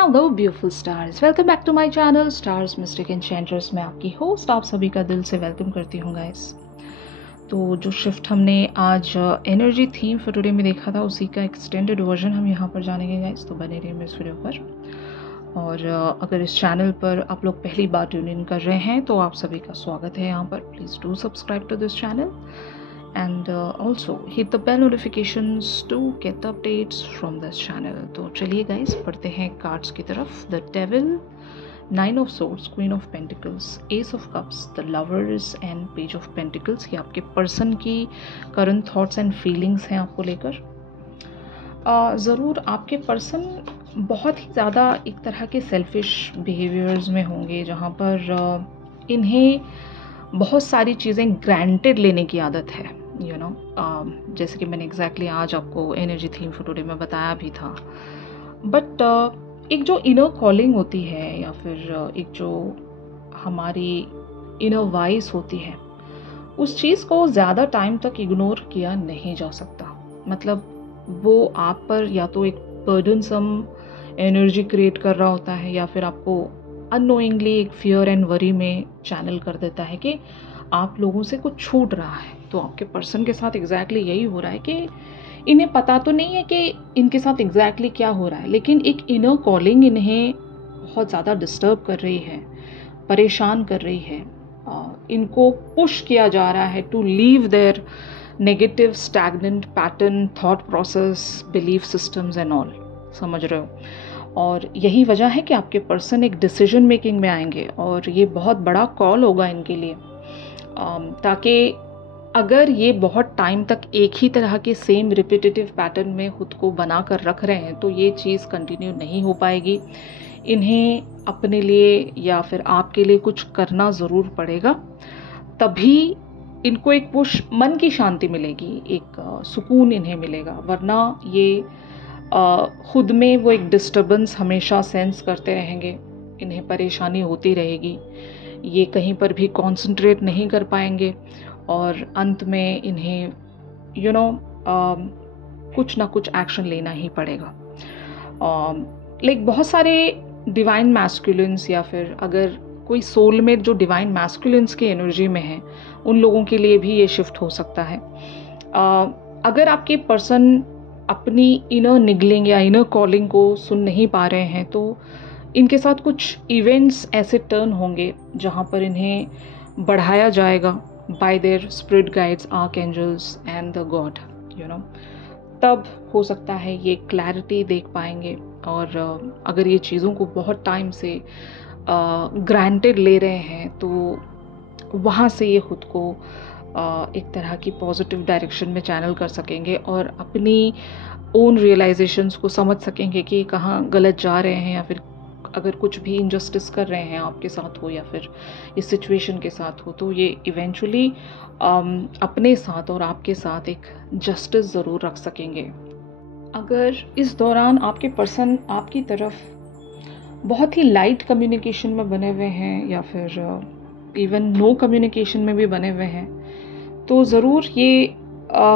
Hello beautiful stars, welcome back to my channel stars mystic enchanters. मैं आपकी host आप सभी का दिल से वेलकम करती हूँ गाइस। तो जो शिफ्ट हमने आज एनर्जी थीम फॉर टुडे में देखा था, उसी का एक्सटेंडेड वर्जन हम यहाँ पर जानेंगे गाइस। तो बने रहिए इस वीडियो पर। और अगर इस चैनल पर आप लोग पहली बार ट्यून इन कर रहे हैं तो आप सभी का स्वागत है यहाँ पर। Please do subscribe to this channel and also hit the bell notifications to get the updates from this channel। तो चलिए गाइस पढ़ते हैं कार्ड्स की तरफ। The devil, nine of swords, queen of pentacles, S of cups, the lovers and page of pentacles. ये आपके person की current thoughts and feelings हैं आपको लेकर। ज़रूर आपके पर्सन बहुत ही ज़्यादा एक तरह के सेल्फिश बिहेवियर्स में होंगे, जहाँ पर इन्हें बहुत सारी चीज़ें ग्रांटेड लेने की आदत है। जैसे कि मैंने एग्जैक्टली आज आपको एनर्जी थीम फॉर टुडे में बताया भी था। बट एक जो इनर कॉलिंग होती है या फिर एक जो हमारी इनर वॉइस होती है, उस चीज़ को ज़्यादा टाइम तक इग्नोर किया नहीं जा सकता। मतलब वो आप पर या तो एक बर्डनसम एनर्जी क्रिएट कर रहा होता है, या फिर आपको अननोइंगली एक फियर एंड वरी में चैनल कर देता है कि आप लोगों से कुछ छूट रहा है। तो आपके पर्सन के साथ एग्जैक्टली यही हो रहा है कि इन्हें पता तो नहीं है कि इनके साथ एग्जैक्टली क्या हो रहा है, लेकिन एक इनर कॉलिंग इन्हें बहुत ज़्यादा डिस्टर्ब कर रही है, परेशान कर रही है। इनको पुश किया जा रहा है to leave their negative stagnant pattern, thought process, belief systems and all. समझ रहे हो? और यही वजह है कि आपके पर्सन एक डिसीजन मेकिंग में आएंगे और ये बहुत बड़ा कॉल होगा इनके लिए, ताकि अगर ये बहुत टाइम तक एक ही तरह के सेम रिपीटेटिव पैटर्न में खुद को बना कर रख रहे हैं तो ये चीज़ कंटिन्यू नहीं हो पाएगी। इन्हें अपने लिए या फिर आपके लिए कुछ करना ज़रूर पड़ेगा, तभी इनको एक पुश, मन की शांति मिलेगी, एक सुकून इन्हें मिलेगा। वरना ये खुद में वो एक डिस्टर्बेंस हमेशा सेंस करते रहेंगे, इन्हें परेशानी होती रहेगी, ये कहीं पर भी कंसंट्रेट नहीं कर पाएंगे और अंत में इन्हें कुछ ना कुछ एक्शन लेना ही पड़ेगा। लाइक बहुत सारे डिवाइन मैस्कुलिन्स या फिर अगर कोई सोलमेट जो डिवाइन मैस्कुलिन्स की एनर्जी में है, उन लोगों के लिए भी ये शिफ्ट हो सकता है। अगर आपके पर्सन अपनी इनर निगलिंग या इनर कॉलिंग को सुन नहीं पा रहे हैं तो इनके साथ कुछ इवेंट्स ऐसे टर्न होंगे जहाँ पर इन्हें बढ़ाया जाएगा bye there spirit guides, archangels and the God. तब हो सकता है ये क्लैरिटी देख पाएंगे। और अगर ये चीज़ों को बहुत टाइम से ग्रांटेड ले रहे हैं तो वहाँ से ये खुद को एक तरह की पॉजिटिव डायरेक्शन में चैनल कर सकेंगे और अपनी ओन रियलाइजेशंस को समझ सकेंगे कि कहाँ गलत जा रहे हैं, या फिर अगर कुछ भी इनजस्टिस कर रहे हैं आपके साथ हो या फिर इस सिचुएशन के साथ हो, तो ये इवेंचुअली अपने साथ और आपके साथ एक जस्टिस ज़रूर रख सकेंगे। अगर इस दौरान आपके पर्सन आपकी तरफ बहुत ही लाइट कम्युनिकेशन में बने हुए हैं या फिर इवन नो कम्युनिकेशन में भी बने हुए हैं, तो ज़रूर ये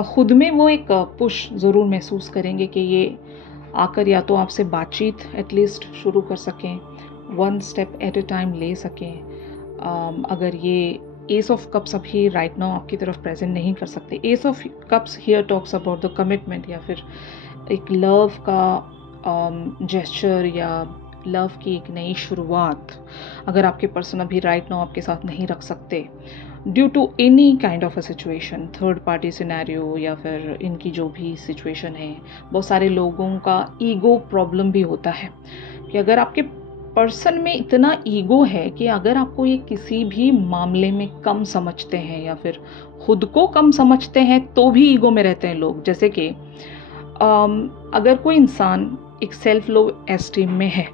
खुद में वो एक पुश ज़रूर महसूस करेंगे कि ये आकर या तो आपसे बातचीत एटलीस्ट शुरू कर सकें, one step at A time ले सकें। अगर ये एस ऑफ कप्स अभी राइट नाउ आपकी तरफ प्रेजेंट नहीं कर सकते, S of cups here talks about the commitment या फिर एक लव का जेस्चर या लव की एक नई शुरुआत। अगर आपके पर्सन अभी राइट नाउ आपके साथ नहीं रख सकते due to any kind of a situation, third party scenario या फिर इनकी जो भी सिचुएशन है, बहुत सारे लोगों का ईगो प्रॉब्लम भी होता है कि अगर आपके पर्सन में इतना ईगो है कि अगर आपको ये किसी भी मामले में कम समझते हैं या फिर खुद को कम समझते हैं तो भी ईगो में रहते हैं लोग। जैसे कि अगर कोई इंसान एक सेल्फ लो एस्टीम में है,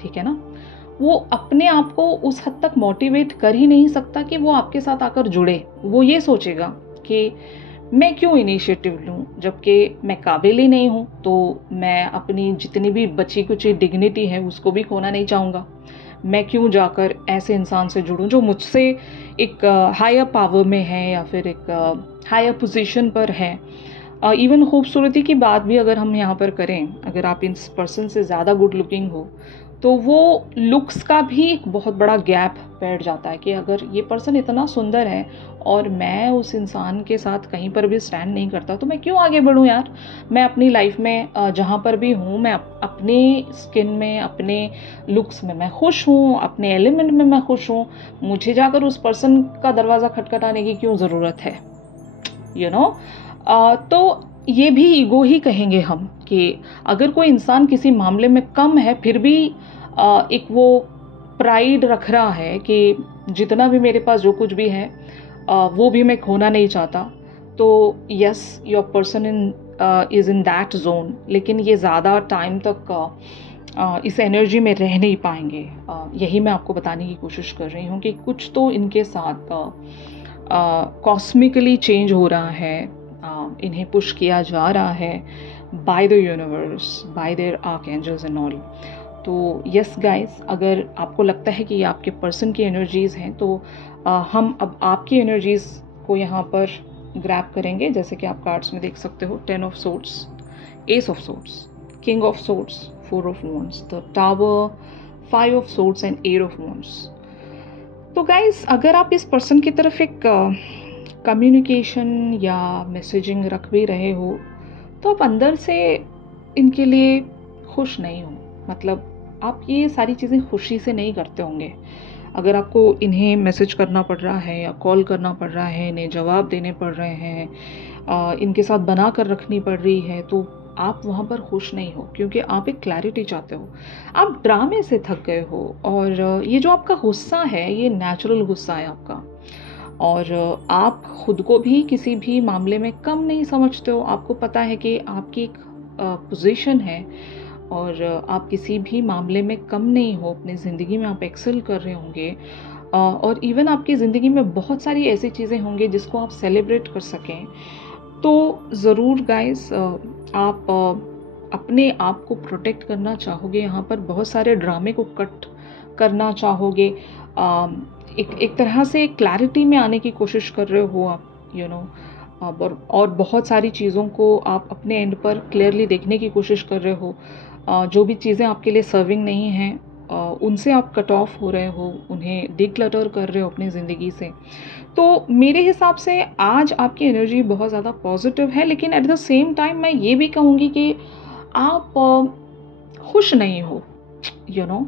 ठीक है ना, वो अपने आप को उस हद तक मोटिवेट कर ही नहीं सकता कि वो आपके साथ आकर जुड़े। वो ये सोचेगा कि मैं क्यों इनिशिएटिव लूँ, जबकि मैं काबिल ही नहीं हूँ, तो मैं अपनी जितनी भी बची कुची डिग्निटी है उसको भी खोना नहीं चाहूँगा। मैं क्यों जाकर ऐसे इंसान से जुड़ूँ जो मुझसे एक हायर पावर में है या फिर एक हायर पोजीशन पर है। इवन खूबसूरती की बात भी अगर हम यहाँ पर करें, अगर आप इस पर्सन से ज़्यादा गुड लुकिंग हो तो वो लुक्स का भी एक बहुत बड़ा गैप बैठ जाता है कि अगर ये पर्सन इतना सुंदर है और मैं उस इंसान के साथ कहीं पर भी स्टैंड नहीं करता तो मैं क्यों आगे बढ़ूँ यार। मैं अपनी लाइफ में जहाँ पर भी हूँ मैं अपने स्किन में, अपने लुक्स में मैं खुश हूँ, अपने एलिमेंट में मैं खुश हूँ। मुझे जाकर उस पर्सन का दरवाज़ा खटखटाने की क्यों ज़रूरत है, यू नो। तो ये भी ईगो ही कहेंगे हम कि अगर कोई इंसान किसी मामले में कम है फिर भी एक वो प्राइड रख रहा है कि जितना भी मेरे पास जो कुछ भी है वो भी मैं खोना नहीं चाहता, तो yes your person is in that zone. लेकिन ये ज़्यादा टाइम तक इस एनर्जी में रह नहीं पाएंगे। यही मैं आपको बताने की कोशिश कर रही हूँ कि कुछ तो इनके साथ कॉस्मिकली चेंज हो रहा है, इन्हें पुश किया जा रहा है by the universe, bye there archangels and all. तो यस गाइस, अगर आपको लगता है कि ये आपके पर्सन की एनर्जीज़ हैं तो हम अब आपकी एनर्जीज़ को यहाँ पर ग्रैब करेंगे। जैसे कि आप कार्ड्स में देख सकते हो 10 of swords, S of swords, king of swords, 4 of wands, the tower, 5 of swords and 8 of wands. तो गाइस, अगर आप इस पर्सन की तरफ एक कम्युनिकेशन या मैसेजिंग रख भी रहे हो तो आप अंदर से इनके लिए खुश नहीं हो। मतलब आप ये सारी चीज़ें खुशी से नहीं करते होंगे। अगर आपको इन्हें मैसेज करना पड़ रहा है या कॉल करना पड़ रहा है, इन्हें जवाब देने पड़ रहे हैं, इनके साथ बना कर रखनी पड़ रही है, तो आप वहाँ पर खुश नहीं हो क्योंकि आप एक क्लैरिटी चाहते हो। आप ड्रामे से थक गए हो और ये जो आपका गुस्सा है ये नेचुरल गुस्सा है आपका, और आप खुद को भी किसी भी मामले में कम नहीं समझते हो। आपको पता है कि आपकी एक पोजीशन है और आप किसी भी मामले में कम नहीं हो। अपनी ज़िंदगी में आप एक्सेल कर रहे होंगे और इवन आपकी ज़िंदगी में बहुत सारी ऐसी चीज़ें होंगी जिसको आप सेलिब्रेट कर सकें। तो ज़रूर गाइस, आप अपने आप को प्रोटेक्ट करना चाहोगे, यहाँ पर बहुत सारे ड्रामे को कट करना चाहोगे, एक तरह से क्लैरिटी में आने की कोशिश कर रहे हो आप, यू नो। और बहुत सारी चीज़ों को आप अपने एंड पर क्लियरली देखने की कोशिश कर रहे हो। जो भी चीज़ें आपके लिए सर्विंग नहीं हैं उनसे आप कट ऑफ हो रहे हो, उन्हें डिक्लटर कर रहे हो अपनी ज़िंदगी से। तो मेरे हिसाब से आज आपकी एनर्जी बहुत ज़्यादा पॉजिटिव है, लेकिन एट द सेम टाइम मैं ये भी कहूँगी कि आप खुश नहीं हो, यू नो।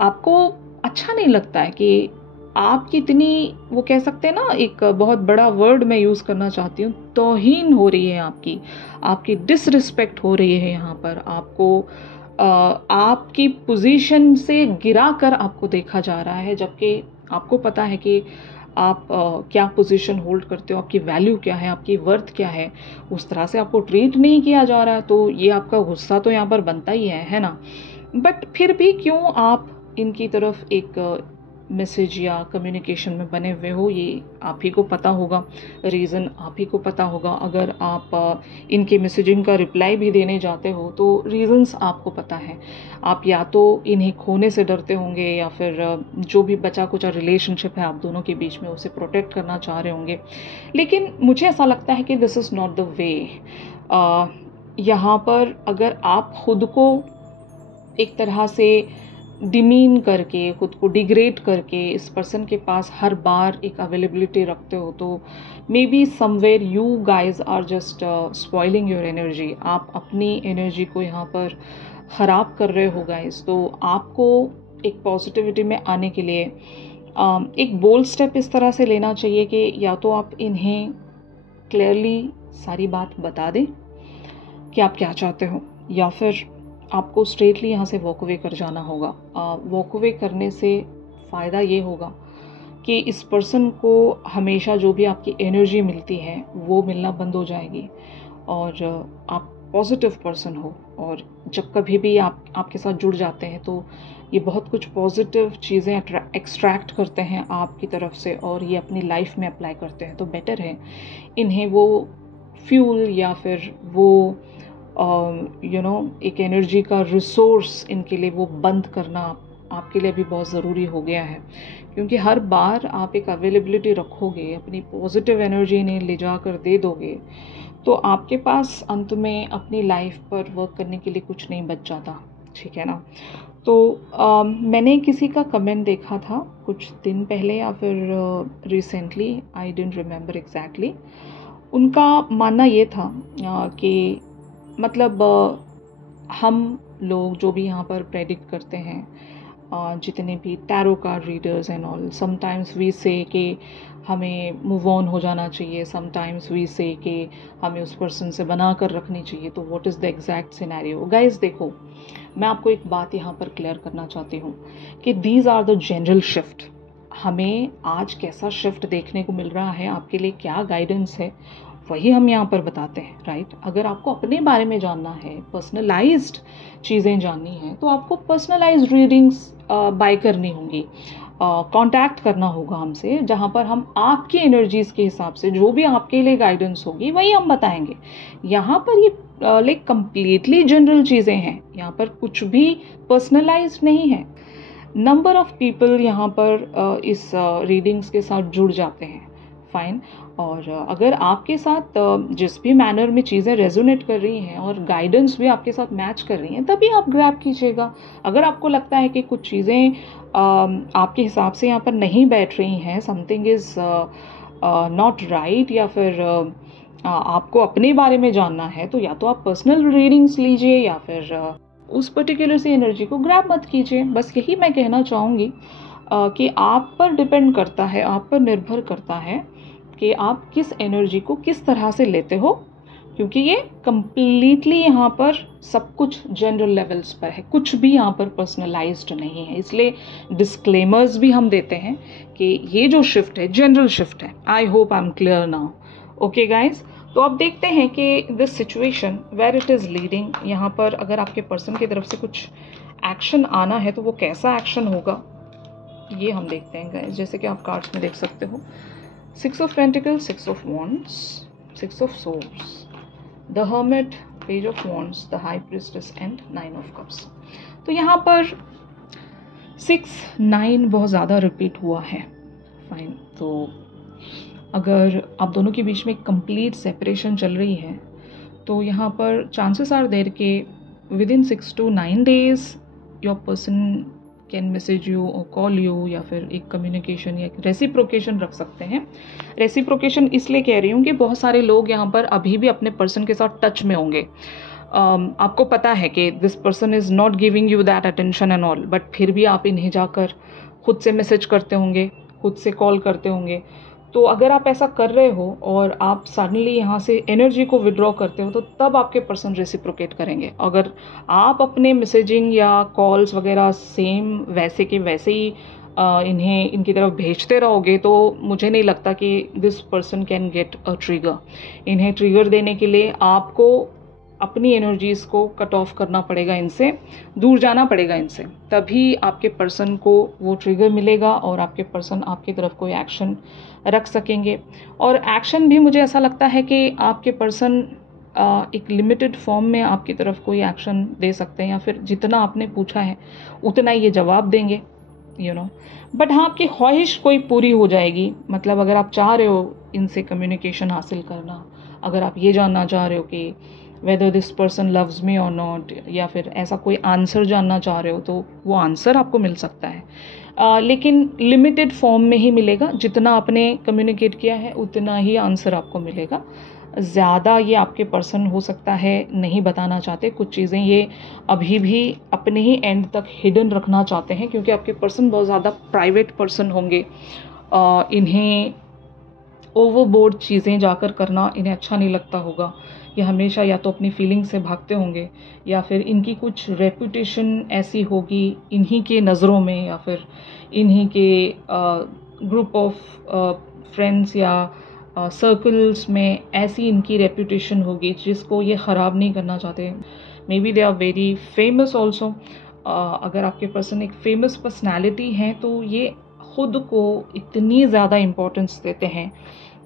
आपको अच्छा नहीं लगता है कि आपकी इतनी, वो कह सकते हैं ना, एक बहुत बड़ा वर्ड मैं यूज़ करना चाहती हूँ, तौहीन हो रही है आपकी डिसरिस्पेक्ट हो रही है यहाँ पर। आपको आपकी पोजीशन से गिरा कर आपको देखा जा रहा है, जबकि आपको पता है कि आप क्या पोजीशन होल्ड करते हो, आपकी वैल्यू क्या है, आपकी वर्थ क्या है। उस तरह से आपको ट्रीट नहीं किया जा रहा है, तो ये आपका गुस्सा तो यहाँ पर बनता ही है ना। बट फिर भी क्यों आप इनकी तरफ एक मैसेज या कम्युनिकेशन में बने हुए हो, ये आप ही को पता होगा, रीज़न आप ही को पता होगा। अगर आप इनके मैसेजिंग का रिप्लाई भी देने जाते हो तो रीज़न्स आपको पता है। आप या तो इन्हें खोने से डरते होंगे या फिर जो भी बचा कुचा रिलेशनशिप है आप दोनों के बीच में उसे प्रोटेक्ट करना चाह रहे होंगे। लेकिन मुझे ऐसा लगता है कि this is not the way. यहाँ पर अगर आप खुद को एक तरह से डिमीन करके, खुद को डिग्रेड करके इस पर्सन के पास हर बार एक अवेलेबिलिटी रखते हो, तो maybe somewhere you guys are just spoiling your energy. आप अपनी एनर्जी को यहाँ पर ख़राब कर रहे हो गाइज। तो आपको एक पॉजिटिविटी में आने के लिए एक बोल्ड स्टेप इस तरह से लेना चाहिए कि या तो आप इन्हें क्लियरली सारी बात बता दें कि आप क्या चाहते हो, या फिर आपको स्ट्रेटली यहाँ से वॉक अवे कर जाना होगा। वॉक अवे करने से फ़ायदा ये होगा कि इस पर्सन को हमेशा जो भी आपकी एनर्जी मिलती है वो मिलना बंद हो जाएगी और आप पॉजिटिव पर्सन हो। और जब कभी भी आपके साथ जुड़ जाते हैं तो ये बहुत कुछ पॉजिटिव चीज़ें एक्सट्रैक्ट करते हैं आपकी तरफ से और ये अपनी लाइफ में अप्लाई करते हैं। तो बेटर है इन्हें वो फ्यूल या फिर वो एक एनर्जी का रिसोर्स इनके लिए वो बंद करना आपके लिए भी बहुत ज़रूरी हो गया है। क्योंकि हर बार आप एक अवेलेबिलिटी रखोगे, अपनी पॉजिटिव एनर्जी इन्हें ले जा कर दे दोगे, तो आपके पास अंत में अपनी लाइफ पर वर्क करने के लिए कुछ नहीं बच जाता, ठीक है ना। तो मैंने किसी का कमेंट देखा था कुछ दिन पहले या फिर recently, I didn't remember exactly. उनका मानना ये था कि मतलब हम लोग जो भी यहाँ पर प्रेडिक्ट करते हैं, जितने भी tarot card readers and all, sometimes we say कि हमें मूव ऑन हो जाना चाहिए, समटाइम्स वी से कि हमें उस पर्सन से बना कर रखनी चाहिए। तो what is the exact scenario guys? देखो, मैं आपको एक बात यहाँ पर क्लियर करना चाहती हूँ कि these are the general shift. हमें आज कैसा शिफ्ट देखने को मिल रहा है, आपके लिए क्या गाइडेंस है, वही हम यहाँ पर बताते हैं, राइट। अगर आपको अपने बारे में जानना है, पर्सनलाइज्ड चीज़ें जाननी हैं, तो आपको पर्सनलाइज्ड रीडिंग्स बाय करनी होंगी, कांटेक्ट करना होगा हमसे, जहाँ पर हम आपकी एनर्जीज़ के हिसाब से जो भी आपके लिए गाइडेंस होगी वही हम बताएंगे। यहाँ पर ये लाइक कंप्लीटली जनरल चीज़ें हैं, यहाँ पर कुछ भी पर्सनलाइज्ड नहीं है। नंबर ऑफ़ पीपल यहाँ पर इस रीडिंग्स के साथ जुड़ जाते हैं, फाइन। और अगर आपके साथ जिस भी मैनर में चीज़ें रेजोनेट कर रही हैं और गाइडेंस भी आपके साथ मैच कर रही हैं, तभी आप ग्रैब कीजिएगा। अगर आपको लगता है कि कुछ चीज़ें आपके हिसाब से यहाँ पर नहीं बैठ रही हैं, समथिंग इज़ नॉट राइट, या फिर आपको अपने बारे में जानना है, तो या तो आप पर्सनल रीडिंग्स लीजिए या फिर उस पर्टिकुलर सी एनर्जी को ग्रैब मत कीजिए। बस यही मैं कहना चाहूँगी कि आप पर डिपेंड करता है, आप पर निर्भर करता है कि आप किस एनर्जी को किस तरह से लेते हो, क्योंकि ये कम्प्लीटली यहाँ पर सब कुछ जनरल लेवल्स पर है, कुछ भी यहाँ पर पर्सनलाइज्ड नहीं है। इसलिए डिस्क्लेमर्स भी हम देते हैं कि ये जो शिफ्ट है जनरल शिफ्ट है। I hope I am clear now, okay guys. तो अब देखते हैं कि this situation where it is leading, यहाँ पर अगर आपके पर्सन की तरफ से कुछ एक्शन आना है तो वो कैसा एक्शन होगा, ये हम देखते हैं गाइज। जैसे कि आप कार्ड्स में देख सकते हो, 6 of Pentacles, 6 of Wands, 6 of Swords, the Hermit, Page of Wands, the High Priestess and 9 of Cups। तो यहाँ पर 6, 9 बहुत ज़्यादा रिपीट हुआ है, फाइन। तो अगर आप दोनों के बीच में कंप्लीट सेपरेशन चल रही है, तो यहाँ पर चांसेस आर देयर कि within 6 to 9 days your person can message you और कॉल यू, या फिर एक कम्युनिकेशन या एक रेसिप्रोकेशन रख सकते हैं। रेसिप्रोकेशन इसलिए कह रही हूँ कि बहुत सारे लोग यहाँ पर अभी भी अपने पर्सन के साथ टच में होंगे। आपको पता है कि this person is not giving you that attention and all, but फिर भी आप इन्हें जाकर खुद से मैसेज करते होंगे, खुद से कॉल करते होंगे। तो अगर आप ऐसा कर रहे हो और आप सडनली यहाँ से एनर्जी को विड्रॉ करते हो, तो तब आपके पर्सन रेसिप्रोकेट करेंगे। अगर आप अपने मैसेजिंग या कॉल्स वगैरह सेम वैसे के वैसे ही इन्हें इनकी तरफ भेजते रहोगे, तो मुझे नहीं लगता कि this person can get a trigger. इन्हें ट्रिगर देने के लिए आपको अपनी एनर्जीज़ को कट ऑफ करना पड़ेगा, इनसे दूर जाना पड़ेगा इनसे, तभी आपके पर्सन को वो ट्रिगर मिलेगा और आपके पर्सन आपकी तरफ कोई एक्शन रख सकेंगे। और एक्शन भी मुझे ऐसा लगता है कि आपके पर्सन एक लिमिटेड फॉर्म में आपकी तरफ कोई एक्शन दे सकते हैं, या फिर जितना आपने पूछा है उतना ही ये जवाब देंगे, यू नो। बट हाँ, आपकी ख्वाहिश कोई पूरी हो जाएगी। मतलब अगर आप चाह रहे हो इनसे कम्युनिकेशन हासिल करना, अगर आप ये जानना चाह रहे हो कि whether this person loves me और नॉट, या फिर ऐसा कोई आंसर जानना चाह रहे हो, तो वो आंसर आपको मिल सकता है, लेकिन लिमिटेड फॉर्म में ही मिलेगा। जितना आपने कम्युनिकेट किया है उतना ही आंसर आपको मिलेगा। ज़्यादा ये आपके पर्सन हो सकता है नहीं बताना चाहते, कुछ चीज़ें ये अभी भी अपने ही एंड तक हिडन रखना चाहते हैं, क्योंकि आपके पर्सन बहुत ज़्यादा प्राइवेट पर्सन होंगे। इन्हें ओवरबोर्ड चीज़ें जाकर करना इन्हें अच्छा नहीं लगता होगा। ये हमेशा या तो अपनी फीलिंग से भागते होंगे, या फिर इनकी कुछ रेपुटेशन ऐसी होगी इन्हीं के नज़रों में, या फिर इन्हीं के ग्रुप ऑफ फ्रेंड्स या सर्कल्स में ऐसी इनकी रेपुटेशन होगी जिसको ये ख़राब नहीं करना चाहते। Maybe they are very famous also. अगर आपके पर्सन एक फेमस पर्सनैलिटी हैं, तो ये ख़ुद को इतनी ज़्यादा इम्पोर्टेंस देते हैं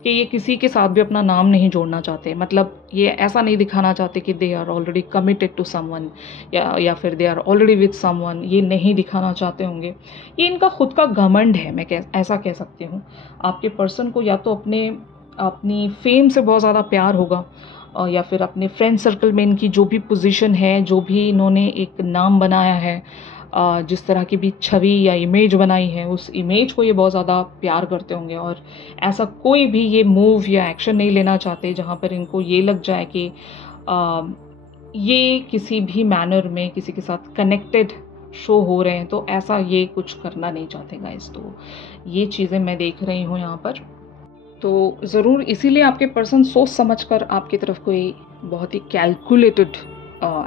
कि ये किसी के साथ भी अपना नाम नहीं जोड़ना चाहते। मतलब ये ऐसा नहीं दिखाना चाहते कि they are already committed to someone, या फिर they are already with someone, ये नहीं दिखाना चाहते होंगे। ये इनका खुद का घमंड है, मैं ऐसा कह सकती हूँ। आपके पर्सन को या तो अपनी फेम से बहुत ज़्यादा प्यार होगा, या फिर अपने फ्रेंड सर्कल में इनकी जो भी पोजीशन है, जो भी इन्होंने एक नाम बनाया है, जिस तरह की भी छवि या इमेज बनाई है, उस इमेज को ये बहुत ज़्यादा प्यार करते होंगे और ऐसा कोई भी ये मूव या एक्शन नहीं लेना चाहते जहाँ पर इनको ये लग जाए कि ये किसी भी मैनर में किसी के साथ कनेक्टेड शो हो रहे हैं। तो ऐसा ये कुछ करना नहीं चाहते गाइस। तो ये चीज़ें मैं देख रही हूँ यहाँ पर। तो ज़रूर इसीलिए आपके पर्सन सोच समझकर आपकी तरफ कोई बहुत ही कैलकुलेटेड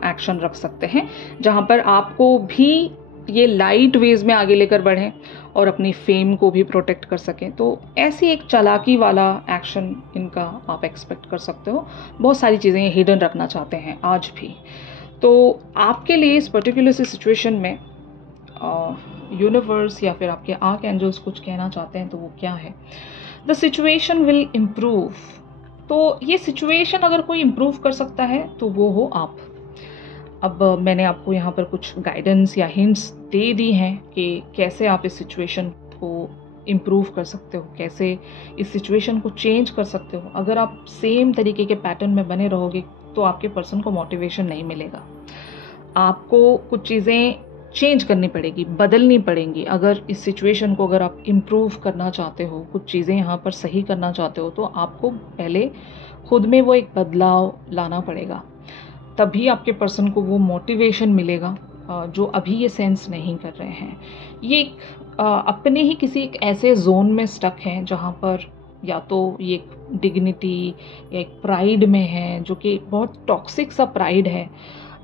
एक्शन रख सकते हैं, जहाँ पर आपको भी ये लाइट वेज में आगे लेकर बढ़ें और अपनी फेम को भी प्रोटेक्ट कर सकें। तो ऐसी एक चालाकी वाला एक्शन इनका आप एक्सपेक्ट कर सकते हो। बहुत सारी चीज़ें ये हिडन रखना चाहते हैं आज भी। तो आपके लिए इस पर्टिकुलर सी सिचुएशन में यूनिवर्स या फिर आपके आर्क एंजल्स कुछ कहना चाहते हैं, तो वो क्या है? The situation will improve. तो ये सिचुएशन अगर कोई इम्प्रूव कर सकता है तो वो हो आप। अब मैंने आपको यहाँ पर कुछ गाइडेंस या हिंट्स दे दी हैं कि कैसे आप इस सिचुएशन को इम्प्रूव कर सकते हो, कैसे इस सिचुएशन को चेंज कर सकते हो। अगर आप सेम तरीके के पैटर्न में बने रहोगे तो आपके पर्सन को मोटिवेशन नहीं मिलेगा। आपको कुछ चीज़ें चेंज करनी पड़ेगी, बदलनी पड़ेंगी। अगर इस सिचुएशन को अगर आप इम्प्रूव करना चाहते हो, कुछ चीज़ें यहाँ पर सही करना चाहते हो, तो आपको पहले खुद में वो एक बदलाव लाना पड़ेगा। तभी आपके पर्सन को वो मोटिवेशन मिलेगा जो अभी ये सेंस नहीं कर रहे हैं। ये एक अपने ही किसी एक ऐसे जोन में स्टक हैं जहाँ पर या तो ये एक डिग्निटी या एक प्राइड में है, जो कि बहुत टॉक्सिक सा प्राइड है,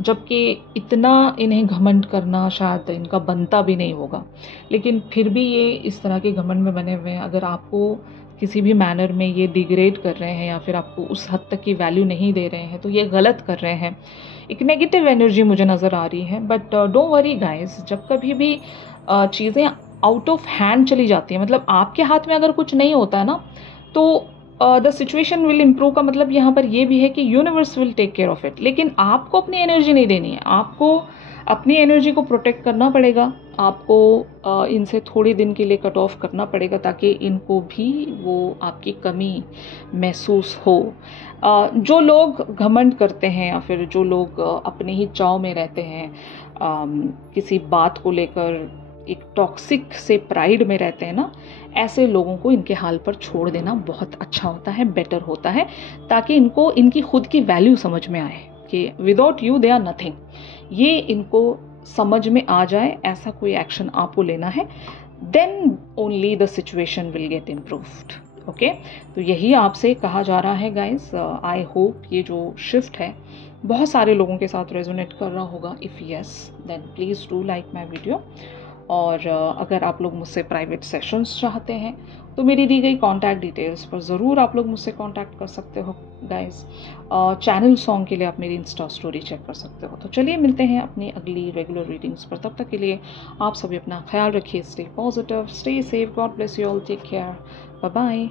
जबकि इतना इन्हें घमंड करना शायद इनका बनता भी नहीं होगा। लेकिन फिर भी ये इस तरह के घमंड में बने हुए हैं। अगर आपको किसी भी मैनर में ये डिग्रेड कर रहे हैं या फिर आपको उस हद तक की वैल्यू नहीं दे रहे हैं, तो ये गलत कर रहे हैं। एक नेगेटिव एनर्जी मुझे नज़र आ रही है। बट डोंट वरी गाइस, जब कभी भी चीज़ें आउट ऑफ हैंड चली जाती हैं, मतलब आपके हाथ में अगर कुछ नहीं होता है ना, तो द सिचुएशन विल इम्प्रूव का मतलब यहाँ पर ये भी है कि universe will take care of it. लेकिन आपको अपनी एनर्जी नहीं देनी है, आपको अपनी एनर्जी को प्रोटेक्ट करना पड़ेगा। आपको इनसे थोड़ी दिन के लिए कट ऑफ करना पड़ेगा ताकि इनको भी वो आपकी कमी महसूस हो। जो लोग घमंड करते हैं या फिर जो लोग अपने ही चाव में रहते हैं, किसी बात को लेकर एक टॉक्सिक से प्राइड में रहते हैं ना, ऐसे लोगों को इनके हाल पर छोड़ देना बहुत अच्छा होता है, बेटर होता है, ताकि इनको इनकी खुद की वैल्यू समझ में आए कि without you they are nothing. ये इनको समझ में आ जाए, ऐसा कोई एक्शन आपको लेना है, then only the situation will get improved. Okay, तो यही आपसे कहा जा रहा है गाइज। आई होप ये जो शिफ्ट है बहुत सारे लोगों के साथ रेजोनेट कर रहा होगा। If yes, then please do like my video. और अगर आप लोग मुझसे प्राइवेट सेशंस चाहते हैं तो मेरी दी गई कॉन्टैक्ट डिटेल्स पर ज़रूर आप लोग मुझसे कॉन्टैक्ट कर सकते हो गाइस। चैनल सॉन्ग के लिए आप मेरी इंस्टा स्टोरी चेक कर सकते हो। तो चलिए मिलते हैं अपनी अगली रेगुलर रीडिंग्स पर। तब तक के लिए आप सभी अपना ख्याल रखिए। Stay positive, stay safe, God bless you all, take care, bye bye.